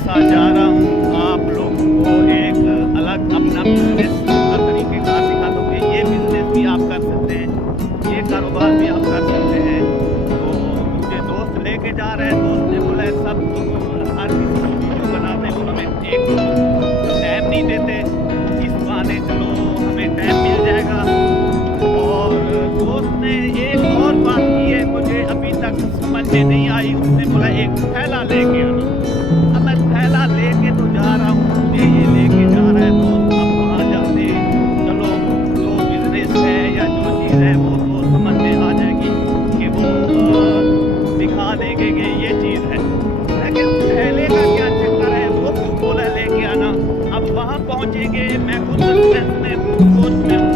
साथ जा रहा हूँ आप लोगों को एक अलग अपना बिजनेस का तरीके का दिखाता हूँ कि ये बिजनेस भी आप कर सकते हैं, ये कारोबार भी आप कर सकते हैं। तो मुझे दोस्त लेके जा रहे हैं, दोस्त ने बोला है सब हर किसी की वीडियो बनाते हैं, वो हमें एक टाइम नहीं देते, इस बहाने चलो हमें टाइम मिल जाएगा। और दोस्त ने एक और बात की है, मुझे अभी तक समझ में नहीं आई। उसने बोला एक थैला लेके आना। अब मैं थैला लेके तो जा रहा हूँ, मुझे ये लेके जा रहा है दोस्त। अब वहाँ जाते चलो जो बिजनेस है या जो चीज़ है वो तो समझ में आ जाएगी कि वो दिखा देंगे कि ये चीज़ है, लेकिन थैले का क्या चक्कर है, वो क्यों बोला लेके आना। अब वहाँ पहुँचेंगे, मैं खुद सस्पेंस में सोच में हूँ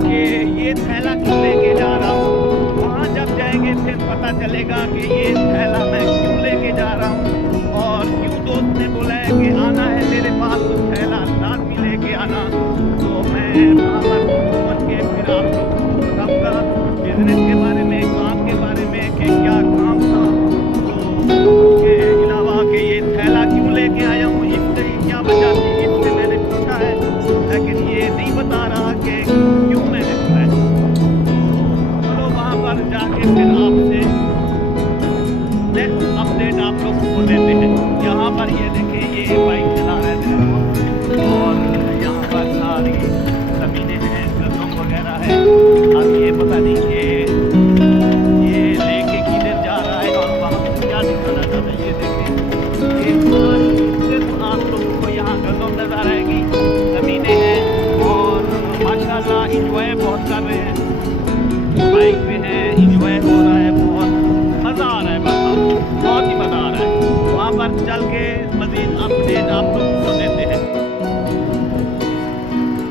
कि ये थैला क्यों लेके जा रहा हूँ। वहाँ जब जाएंगे फिर पता चलेगा कि ये थैला मैं क्यों लेके जा रहा हूँ और क्यों दोस्त ने बोला है कि आना है मेरे पास तो थैला लाद भी लेके आना। तो मैं वहाँ पर पहुँच के फिर आप लोगों को बताऊँगा बिजनेस के बारे में, काम के बारे में कि क्या काम था। तो उसके अलावा कि ये थैला क्यों लेके आया हूँ, इससे क्या वजह थी, इससे मैंने पूछा है, लेकिन ये नहीं बता रहा कि क्यों मैंने बोला है। तो चलो वहाँ पर जाके फिर आपसे नेक्स्ट अपडेट आप लोगों को देते हैं। यहाँ पर ये देखें, ये बाइक चला रहे थे और यहाँ पर सारी ज़मीनें हैं, गंदम वगैरह है। अब ये पता नहीं ये लेके किधर जा रहा है और वहाँ पर क्या दिखाना चाहता है। ये देखें, ये सारी सिर्फ आप लोगों को यहाँ गंदम नज़र आएगी, ज़मीनें हैं और माशाल्लाह इंजॉय बहुत कर रहे हैं, बाइक पे है, इंजॉय हो रहा है, बहुत मज़ा आ रहा है, बहुत ही मज़ा आ रहा है। वहाँ पर चल के मज़ीद अपडेट आप लोगों को देते हैं।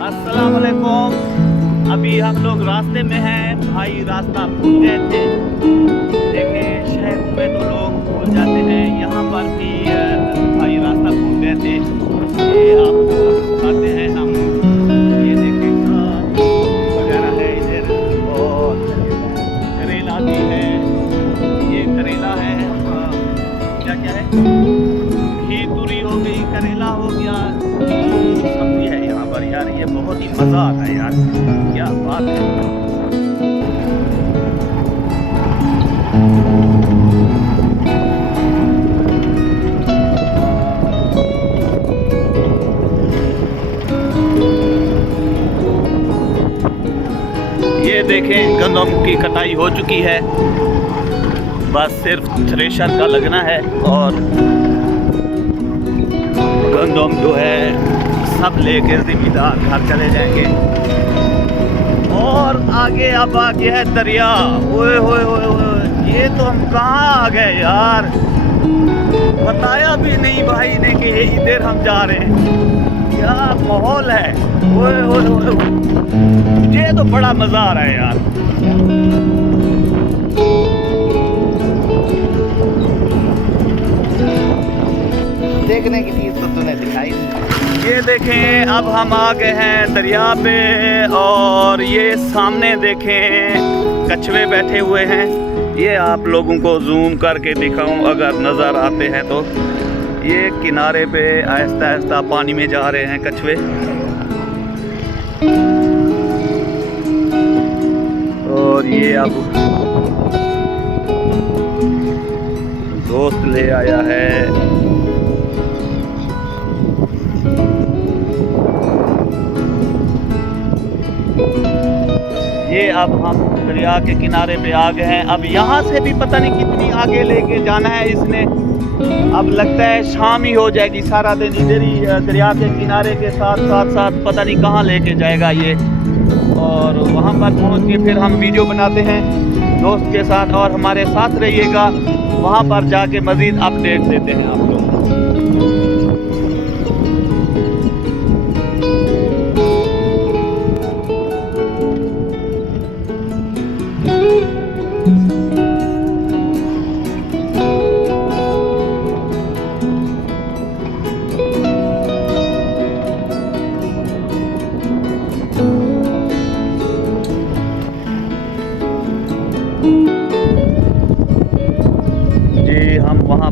अस्सलाम वालेकुम। अभी हम लोग रास्ते में हैं, भाई रास्ता भूल गए थे। देखें शहरों में तो लोग भूल जाते हैं, यहाँ पर भी भाई रास्ता भूल गए थे। ये आपको दिखाते हैं हम, ये देखें वगैरह है इधर और करेला भी है, ये करेला है, क्या क्या है, घी तुरी हो गई, करेला हो गया, सब्जी है यहाँ पर। यार ये बहुत ही मज़ा आता है यार, क्या बात है। ये देखें गंदम की कटाई हो चुकी है, बस सिर्फ थ्रेशर का लगना है और गंदम जो है सब लेके ज़िम्मेदार घर चले जाएंगे। और आगे अब आ गया है दरिया। ओए होए होए होए, ये तो हम कहाँ आ गए यार, बताया भी नहीं भाई ने कि इधर हम जा रहे हैं। क्या माहौल है, ओए होए होए, मुझे तो बड़ा मज़ा आ रहा है यार। देखने की चीज़ तो तूने दिखाई। ये देखें अब हम आ गए हैं दरिया पे और ये सामने देखें कछुए बैठे हुए हैं। ये आप लोगों को जूम करके दिखाऊं अगर नज़र आते हैं तो। ये किनारे पे आहिस्ता आहिस्ता पानी में जा रहे हैं कछुए। और ये अब दोस्त ले आया है। ये अब हम दरिया के किनारे पे आ गए हैं। अब यहाँ से भी पता नहीं कितनी आगे लेके जाना है इसने। अब लगता है शाम ही हो जाएगी, सारा दिन इधर ही दरिया के किनारे के साथ साथ पता नहीं कहाँ लेके जाएगा ये। और वहाँ पर पहुँच के फिर हम वीडियो बनाते हैं दोस्त के साथ और हमारे साथ रहिएगा। वहाँ पर जाके मज़ीद अपडेट देते हैं आप लोग।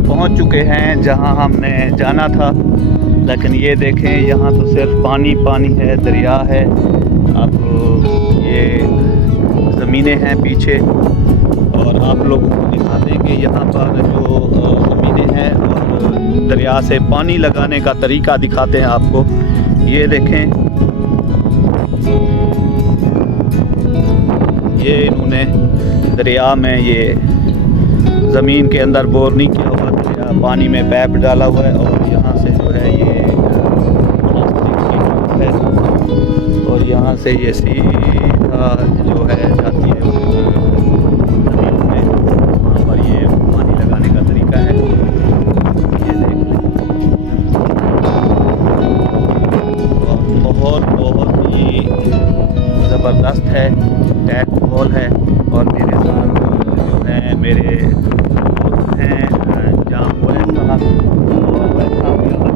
पहुंच चुके हैं जहां हमने जाना था, लेकिन ये देखें यहाँ तो सिर्फ पानी पानी है, दरिया है। अब ये ज़मीनें हैं पीछे, और आप लोगों को दिखा दें कि यहाँ पर जो ज़मीनें हैं और दरिया से पानी लगाने का तरीका दिखाते हैं आपको। ये देखें, ये इन्होंने दरिया में ये ज़मीन के अंदर बोर नहीं किया हुआ, दरिया पानी में पैप डाला हुआ है, और यहाँ से जो है ये प्लास्टिक की पाइप है, और यहाँ से ये सीधा जो है जाती है ज़मीन में, वहाँ पर ये पानी लगाने का तरीका है। ये देख लें, और बहुत ही ज़बरदस्त है, टैक माहौल है। और मेरे साथ जो है मेरे दोस्त हैं जहाँ हुए साहब, और वैसे साहब यहाँ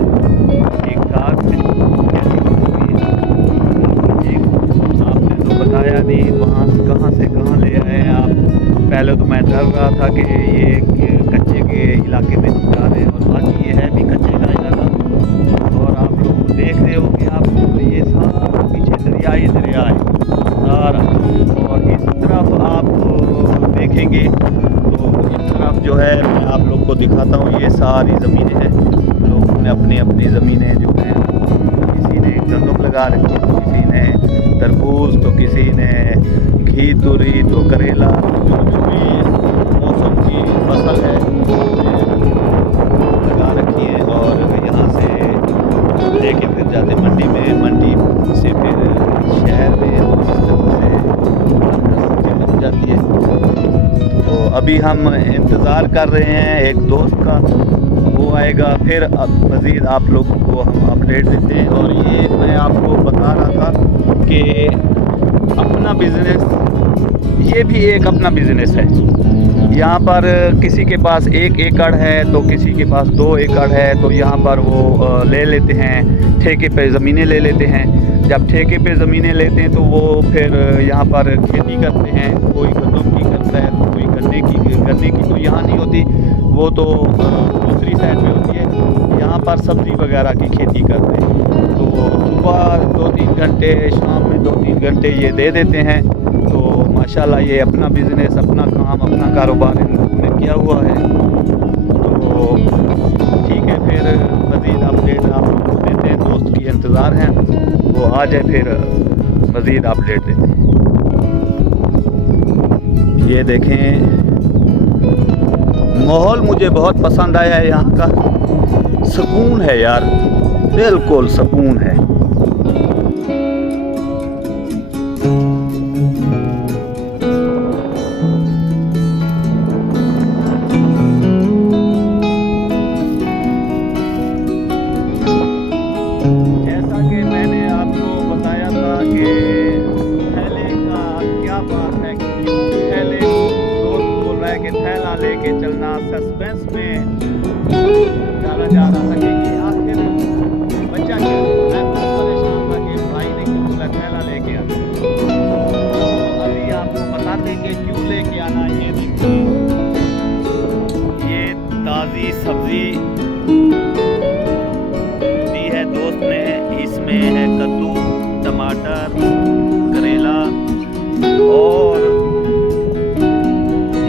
ठीक ठाक है। आपने तो बताया नहीं वहाँ से कहाँ ले आए आप। पहले तो मैं डर रहा था कि ये कच्चे के इलाके में हम जा रहे हैं, और बाकी ये है भी कच्चे का इलाका। और आप लोग देख रहे हो कि आप ये सारा पीछे दरिया ही दरिया है सारा, और इस तरफ आप देखेंगे तो इस तरफ जो है मैं आप लोग को दिखाता हूँ, ये सारी ज़मीनें हैं। लोगों ने अपनी अपनी ज़मीनें जो हैं, किसी ने गंदम लगा रखी है, तो किसी ने तरबूज, तो किसी ने घी तुरी, तो करेला, जो भी मौसम की फसल है लगा रखी है। और यहाँ से लेके फिर जाते मंडी में, मंडी से फिर शहर में, और इस तरह से सब्जी बन जाती है। तो अभी हम इंतज़ार कर रहे हैं एक दोस्त का, वो आएगा फिर मज़ीद आप लोगों को हम अपडेट देते हैं। और ये मैं आपको बता रहा था कि अपना बिज़नेस, ये भी एक अपना बिज़नेस है। यहाँ पर किसी के पास 1 एकड़ है, तो किसी के पास 2 एकड़ है, तो यहाँ पर वो ले लेते हैं, ठेके पे ज़मीनें ले लेते हैं। जब ठेके पे ज़मीनें लेते हैं तो वो फिर यहाँ पर खेती करते हैं, कोई गन्नों की करता है, तो कोई गन्ने की तो यहाँ नहीं होती, वो तो दूसरी साइड पे होती है। यहाँ पर सब्ज़ी वगैरह की खेती करते हैं, तो सुबह 2-3 घंटे, शाम में 2-3 घंटे ये दे देते हैं। तो माशाल्लाह ये अपना बिज़नेस, अपना काम, अपना कारोबार इन लोगों ने किया हुआ है। तो ठीक है, फिर मज़ीद अपडेट आप लोगों को देते हैं, दोस्त की इंतज़ार हैं, वो आ जाए फिर मज़ीद अपडेट देते हैं। ये देखें, माहौल मुझे बहुत पसंद आया है, यहाँ का सुकून है यार, बिल्कुल सुकून है। थैला लेके चलना सस्पेंस में डाला जा रहा था कि ये आखिर बच्चा क्या है। मैं बहुत परेशान था कि भाई ने क्यों बोला थैला लेके आना। तो अभी आपको बता दें कि क्यों लेके आना। ये देखिए, ये ताज़ी सब्ज़ी दी है दोस्त ने, इसमें है कद्दू, टमाटर, करेला, और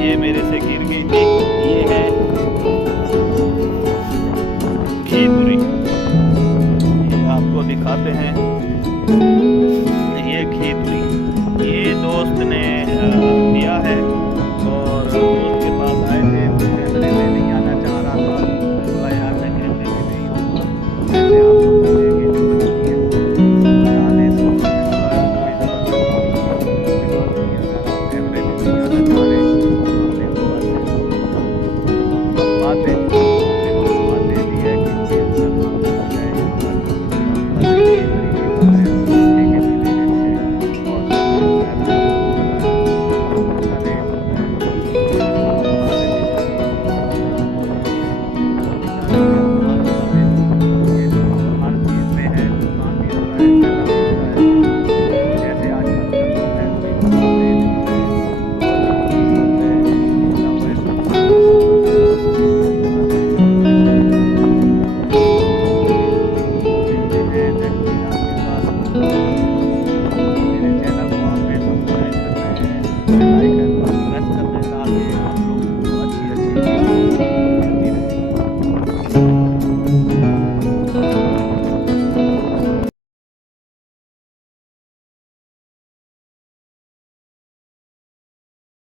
ये मेरे से गिर गई थी, ये है घी तुरी। ये आपको दिखाते हैं, ये घी तुरी ये दोस्त ने दिया है, और दोस्त के पास आए थे, कैमरे में नहीं आना चाह रहा था, बोला यार मैं कैमरे में नहीं आऊँगा, कैसे आप लोग मिलेंगे,